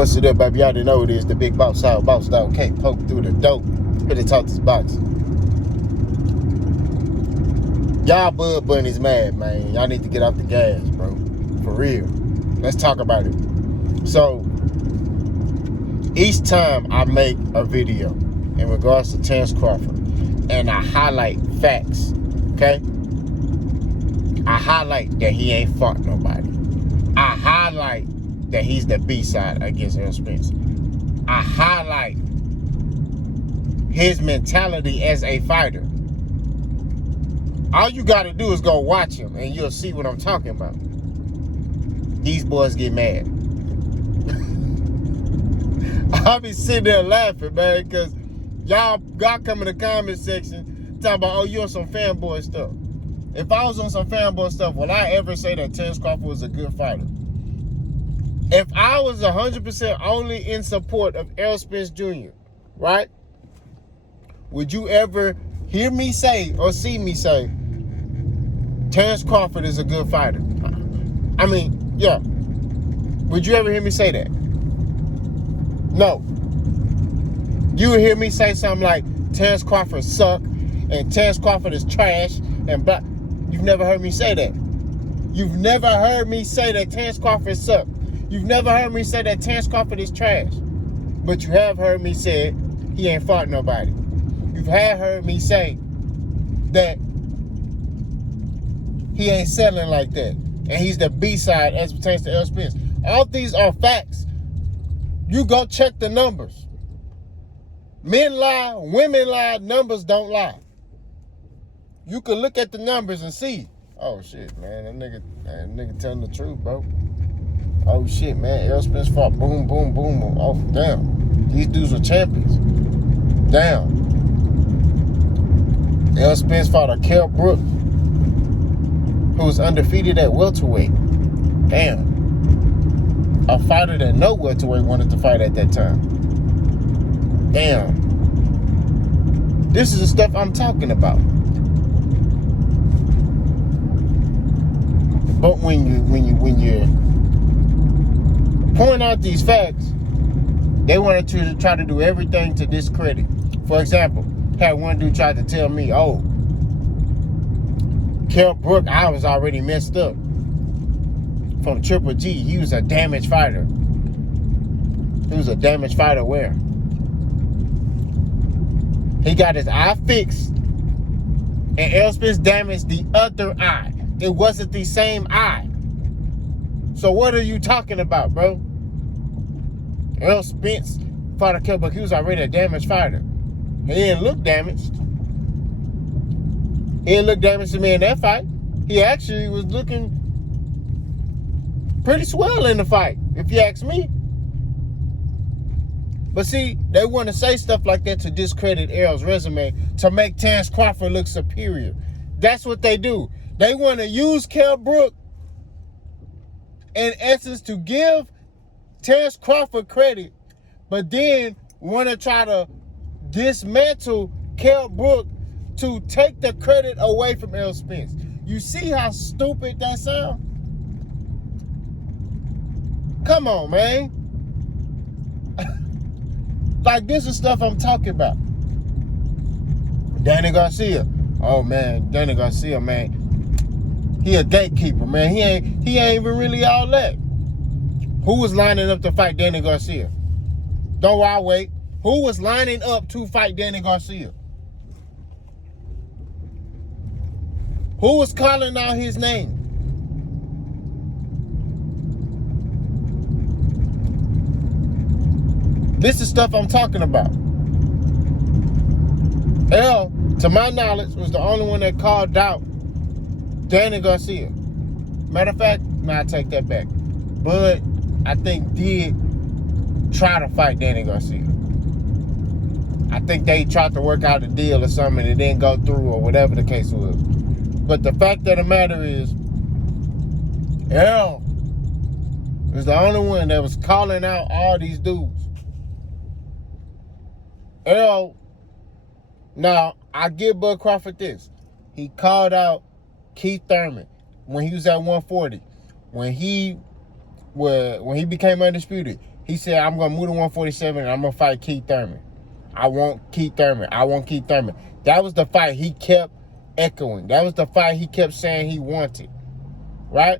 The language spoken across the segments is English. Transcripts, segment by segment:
What's it up, baby? Y'all didn't know it is the big boss out. Boss dog can't poke through the dope. Here to talk this box. Y'all BUD Bunnies mad, man. Y'all need to get off the gas, bro. For real. Let's talk about it. So, each time I make a video in regards to Terrence Crawford, and I highlight facts, okay? I highlight that he ain't fought nobody. I highlight that he's the B-side against Errol Spence. I highlight his mentality as a fighter. All you got to do is go watch him, and you'll see what I'm talking about. These boys get mad. I'll be sitting there laughing, man, because y'all come in the comment section talking about, oh, you on some fanboy stuff. If I was on some fanboy stuff, will I ever say that Terrence Crawford was a good fighter? If I was 100% only in support of Errol Spence Jr., right? Would you ever hear me say or see me say, Terrence Crawford is a good fighter? I mean, yeah. Would you ever hear me say that? No. You would hear me say something like, Terrence Crawford suck, and Terrence Crawford is trash, and blah. You've never heard me say that. You've never heard me say that Terrence Crawford suck. You've never heard me say that Terrence Crawford is trash. But you have heard me say he ain't fought nobody. You've heard me say that he ain't selling like that. And he's the B-side as pertains to Errol Spence. All these are facts. You go check the numbers. Men lie, women lie, numbers don't lie. You can look at the numbers and see. Oh shit, man, that nigga telling the truth, bro. Oh shit, man, Errol Spence fought boom, boom, boom. Oh damn, these dudes were champions. Damn. Errol Spence fought a Kell Brook who was undefeated at welterweight. Damn. A fighter that no welterweight wanted to fight at that time. Damn. This is the stuff I'm talking about. But when you point out these facts, they wanted to try to do everything to discredit. For example, had one dude tried to tell me, oh, Kell Brook, I was already messed up from Triple G. He was a damaged fighter. He was a damaged fighter where? He got his eye fixed, and Errol Spence damaged the other eye. It wasn't the same eye. So what are you talking about, bro? Errol Spence fought a Kell Brook. He was already a damaged fighter. He didn't look damaged. He didn't look damaged to me in that fight. He actually was looking pretty swell in the fight, if you ask me. But see, they want to say stuff like that to discredit Errol's resume, to make Terrence Crawford look superior. That's what they do. They want to use Kell Brook, in essence, to give Terrence Crawford credit, but then want to try to dismantle Kell Brook to take the credit away from Errol Spence. You see how stupid that sounds? Come on, man. Like, this is stuff I'm talking about. Danny Garcia. Oh, man, Danny Garcia, man. He a gatekeeper, man. He ain't even really all that. Who was lining up to fight Danny Garcia? Don't I wait. Who was lining up to fight Danny Garcia? Who was calling out his name? This is stuff I'm talking about. Errol, to my knowledge, was the only one that called out Danny Garcia. Matter of fact, I take that back. Bud, I think, did try to fight Danny Garcia. I think they tried to work out a deal or something and it didn't go through or whatever the case was. But the fact of the matter is, Errol was the only one that was calling out all these dudes. Errol, now, I give Bud Crawford this. He called out Keith Thurman when he was at 140. When when he became undisputed, he said, I'm going to move to 147 and I'm going to fight Keith Thurman. I want Keith Thurman. I want Keith Thurman. That was the fight he kept echoing. That was the fight he kept saying he wanted. Right?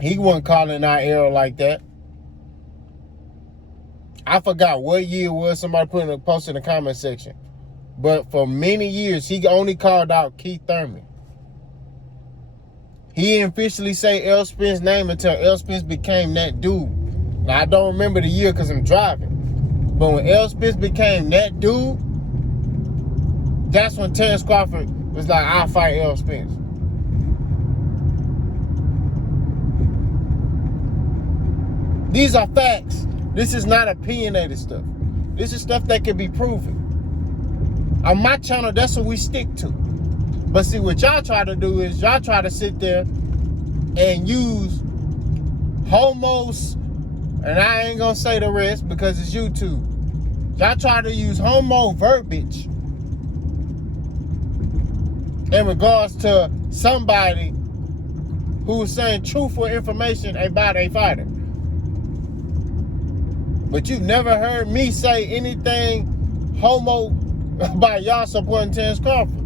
He wasn't calling out Errol like that. I forgot what year it was. Somebody put in a post in the comment section. But for many years, he only called out Keith Thurman. He didn't officially say Errol Spence's name until Errol Spence became that dude. Now, I don't remember the year because I'm driving. But when Errol Spence became that dude, that's when Terrence Crawford was like, I'll fight Errol Spence. These are facts. This is not opinionated stuff. This is stuff that can be proven. On my channel, that's what we stick to. But see, what y'all try to do is y'all try to sit there and use homos, and I ain't gonna say the rest because it's YouTube. Y'all try to use homo verbiage in regards to somebody who's saying truthful information about a fighter. But you've never heard me say anything homo about y'all supporting Terrence Crawford.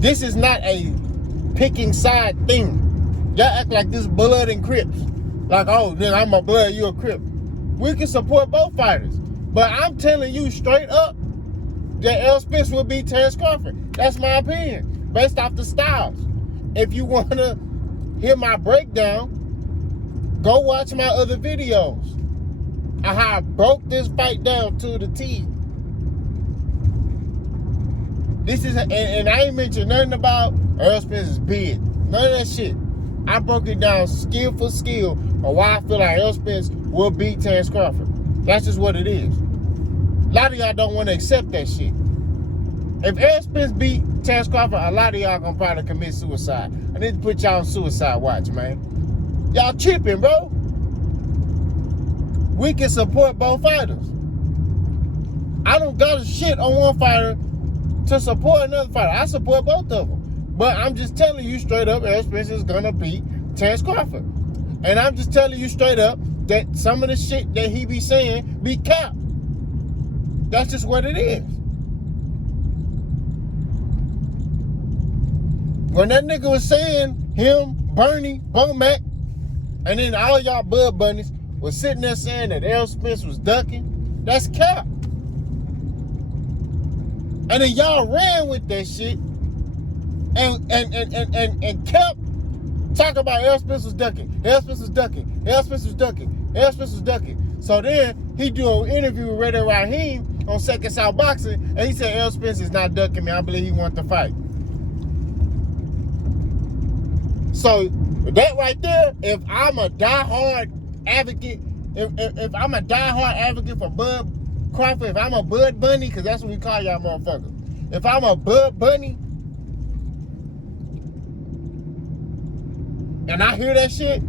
This is not a picking side thing. Y'all act like this blood and Crips. Like, oh, then I'm a blood, you a Crip. We can support both fighters. But I'm telling you straight up that Errol Spence will beat Terrence Crawford. That's my opinion, based off the styles. If you want to hear my breakdown, go watch my other videos on how I broke this fight down to the T. This is, and I ain't mentioned nothing about Errol Spence's bid. None of that shit. I broke it down skill for skill on why I feel like Errol Spence will beat Terrence Crawford. That's just what it is. A lot of y'all don't want to accept that shit. If Errol Spence beat Terrence Crawford, a lot of y'all gonna probably commit suicide. I need to put y'all on suicide watch, man. Y'all tripping, bro. We can support both fighters. I don't got a shit on one fighter to support another fighter. I support both of them. But I'm just telling you straight up, Errol Spence is gonna beat Terrence Crawford. And I'm just telling you straight up that some of the shit that he be saying be cap. That's just what it is. When that nigga was saying, him, Bernie, Bomac, and then all y'all BUD Bunnies was sitting there saying that Errol Spence was ducking, that's cap. And then y'all ran with that shit and kept talking about Errol Spence was ducking. Errol Spence was ducking. Errol Spence was ducking. Errol Spence was ducking. So then he do an interview with Reddy Raheem on Second South Boxing, and he said Errol Spence is not ducking me. I believe he wants to fight. So that right there, if I'm a diehard advocate, if I'm a diehard advocate for Bud Crawford, if I'm a BUD Bunny, because that's what we call y'all motherfuckers. If I'm a BUD Bunny, and I hear that shit,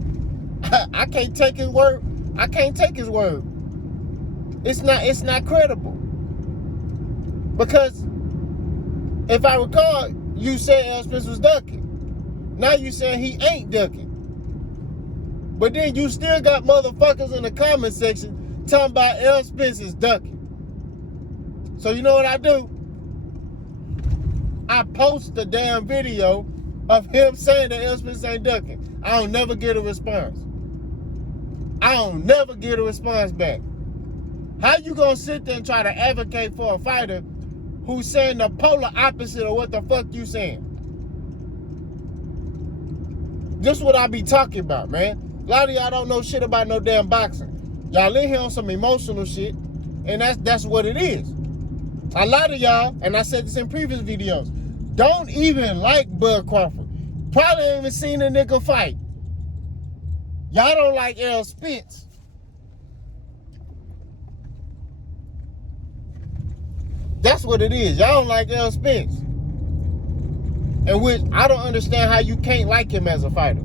I can't take his word. I can't take his word. It's not credible. Because if I recall, you said Errol Spence was ducking. Now you saying he ain't ducking. But then you still got motherfuckers in the comment section talking about Errol Spence is ducking. So you know what I do? I post the damn video of him saying that Errol Spence ain't ducking. I don't never get a response. I don't never get a response back. How you gonna sit there and try to advocate for a fighter who's saying the polar opposite of what the fuck you saying? This is what I be talking about, man. A lot of y'all don't know shit about no damn boxing. Y'all in here on some emotional shit, and that's what it is. A lot of y'all, and I said this in previous videos, don't even like Bud Crawford. Probably ain't even seen a nigga fight. Y'all don't like Errol Spence. That's what it is. Y'all don't like Errol Spence. In which I don't understand how you can't like him as a fighter.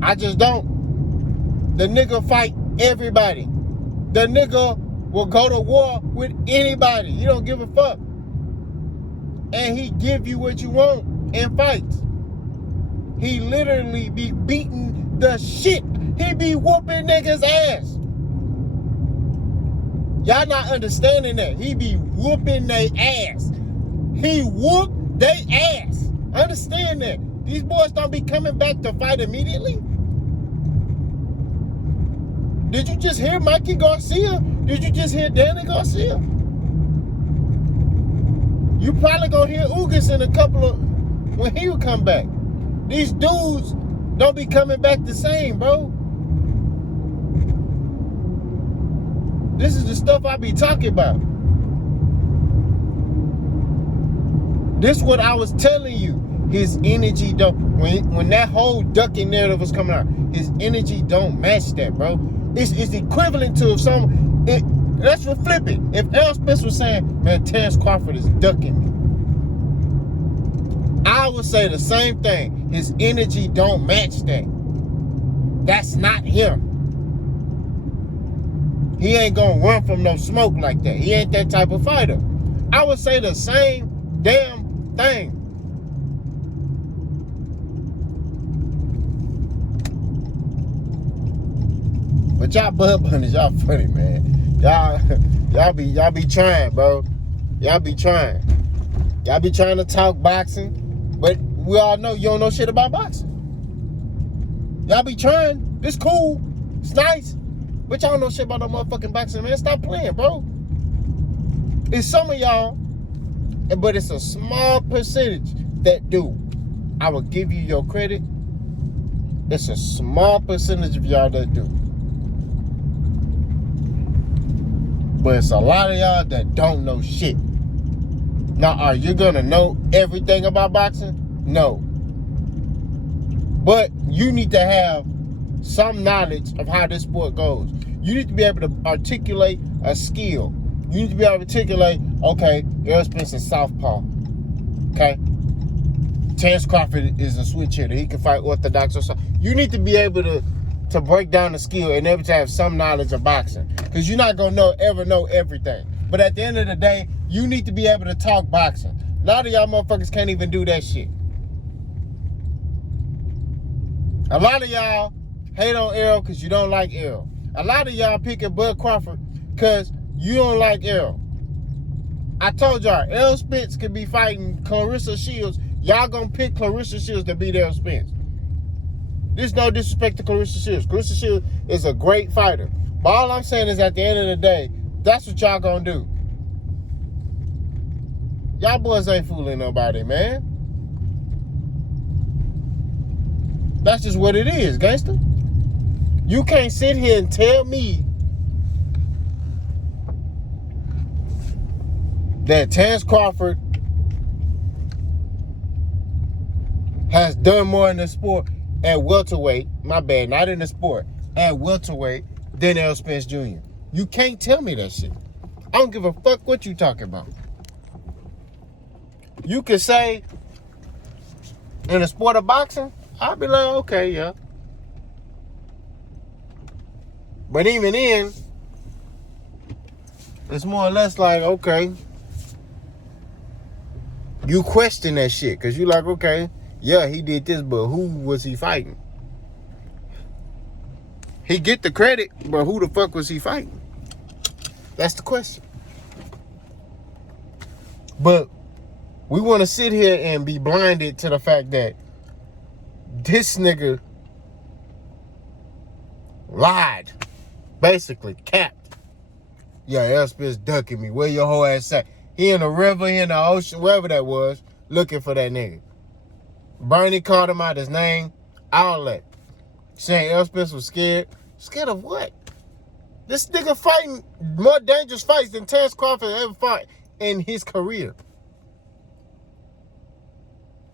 I just don't. The nigga fight everybody. The nigga will go to war with anybody. He don't give a fuck. And he give you what you want in fights. he literally be beating the shit. He be whooping niggas' ass. Y'all not understanding that. He be whooping their ass. He whooped their ass. Understand that. These boys don't be coming back to fight immediately. Did you just hear Mikey Garcia? Did you just hear Danny Garcia? You probably gonna hear Ugas in a couple of, when he would come back. These dudes don't be coming back the same, bro. This is the stuff I be talking about. This what I was telling you. His energy don't, when that whole ducking narrative was coming out, his energy don't match that, bro. It's equivalent to if let's flip it. If Errol Spence was saying, man, Terrence Crawford is ducking me, I would say the same thing. His energy don't match that. That's not him. He ain't gonna run from no smoke like that. He ain't that type of fighter. I would say the same damn thing. But y'all Bud Bunnies, y'all funny, man. Y'all be trying, bro. Y'all be trying. Y'all be trying to talk boxing, but we all know you don't know shit about boxing. Y'all be trying. It's cool. It's nice. But y'all don't know shit about no motherfucking boxing, man. Stop playing, bro. It's some of y'all, but it's a small percentage that do. I will give you your credit. It's a small percentage of y'all that do. But it's a lot of y'all that don't know shit. Now, are you gonna know everything about boxing? No. But you need to have some knowledge of how this sport goes. You need to be able to articulate a skill. You need to be able to articulate, okay, Errol Spence is southpaw. Okay? Terrence Crawford is a switch hitter. He can fight orthodox or something. You need to be able to break down the skill and able to have some knowledge of boxing. Because you're not going to ever know everything. But at the end of the day, you need to be able to talk boxing. A lot of y'all motherfuckers can't even do that shit. A lot of y'all hate on Errol because you don't like Errol. A lot of y'all picking Bud Crawford because you don't like Errol. I told y'all, Errol Spence could be fighting Clarissa Shields. Y'all gonna pick Clarissa Shields to beat Errol Spence. There's no disrespect to Clarissa Shields. Clarissa Shields is a great fighter. But all I'm saying is at the end of the day, that's what y'all gonna do. Y'all boys ain't fooling nobody, man. That's just what it is, gangster. You can't sit here and tell me that Terrence Crawford has done more in the sport at welterweight, my bad, not in the sport, at welterweight than Errol Spence Jr. You can't tell me that shit. I don't give a fuck what you talking about. You can say in the sport of boxing, I'll be like, okay, yeah. But even then, it's more or less like, okay, you question that shit because you like, okay, yeah, he did this, but who was he fighting? He get the credit, but who the fuck was he fighting? That's the question. But we want to sit here and be blinded to the fact that this nigga lied. Basically, capped. Yeah, Errol Spence ducking me. Where your whole ass at? He in the river, he in the ocean, wherever that was, looking for that nigga. Bernie called him out his name, all that. Saying Errol Spence was scared. Scared of what? This nigga fighting more dangerous fights than Terrence Crawford ever fought in his career.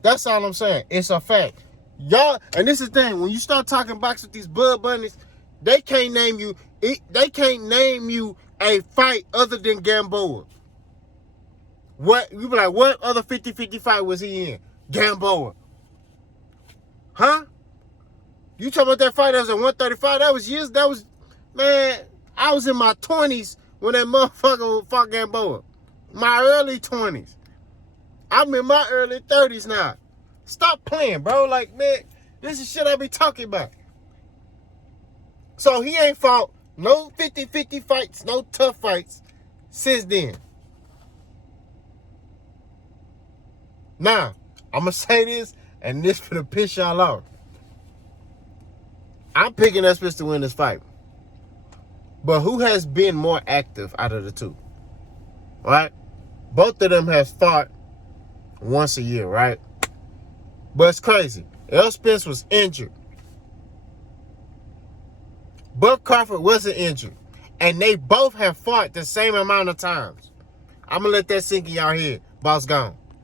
That's all I'm saying. It's a fact. Y'all, and this is the thing, when you start talking boxing with these Bud Bunnies, they can't name you a fight other than Gamboa. What, you be like, what other 50-50 fight was he in? Gamboa. Huh? You talking about that fight that was at 135? Man, I was in my 20s when that motherfucker fought Gamboa. My early 20s. I'm in my early 30s now. Stop playing, bro. Like, man, This is shit I be talking about. So he ain't fought no 50-50 fights, no tough fights since then. Now, I'm going to say this, and this for the piss y'all off. I'm picking Errol Spence to win this fight. But who has been more active out of the two? Right? Both of them have fought once a year, right? But it's crazy. Errol Spence was injured. Bud Crawford wasn't injured. And they both have fought the same amount of times. I'm going to let that sink in y'all head. Boss gone.